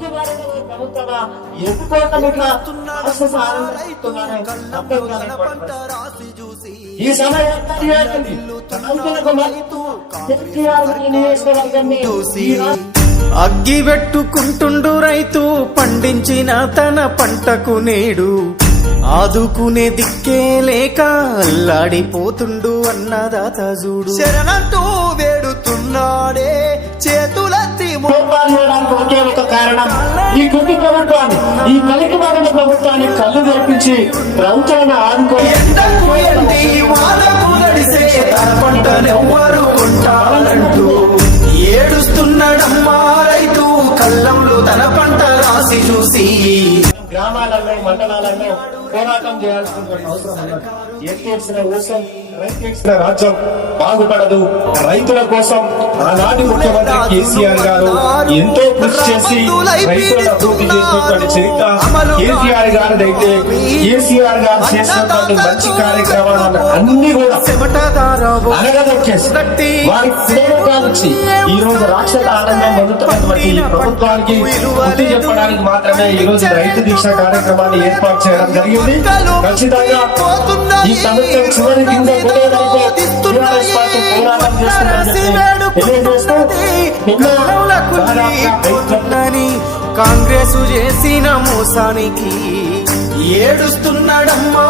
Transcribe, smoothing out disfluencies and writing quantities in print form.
ఈ అగ్గి పెట్టుకుంటుండు రైతు పండించిన తన పంటకు నేడు ఆదుకునే దిక్కే లేక అల్లాడిపోతుండు అన్నదాత చూడు. శరణంటూ వేడుతున్నాడే చేతులెత్తి ఒకే ఒక కారణం, ఈ కుటుంబ ప్రభుత్వాన్ని, ఈ కలికిమారిన ప్రభుత్వాన్ని కళ్ళు తెప్పించి ప్రభుత్వాన్ని ఆదుకోవాలి. పంటనెవ్వరు కొంటారంటూ ఏడుస్తున్నాడమ్మా రైతు కళ్ళంలో తన పంట రాసి చూసి. గ్రామాలలో మండలాలలో పోరాటం చేయాల్సిన అవసరం ఉన్నది. రాజ్యం బాగుపడదు. రైతుల కోసం ఆనాటి ముఖ్యమంత్రి కేసీఆర్ గారు ఎంతో కృషి చేసి రైతులను అభివృద్ధి చేసినటువంటి చరిత్ర కేసీఆర్ గారిదైతే కేసీఆర్ గారు చేసినటువంటి మంచి కార్యక్రమాలను అన్ని కూడా అనగదొక్కేసి వారికి ఈ రోజు రాక్షస ఆనందం పొందుతున్నటువంటి ఈ ప్రభుత్వానికి బుద్ధి చెప్పడానికి మాత్రమే ఈ రోజు రైతు దీక్ష కార్యక్రమాన్ని ఏర్పాటు చేయడం జరిగింది. ఖచ్చితంగా ఈ ప్రభుత్వం చివరి కింద కాంగ్రెస్ చేసిన మోసానికి ఏడుస్తున్నాడమ్మా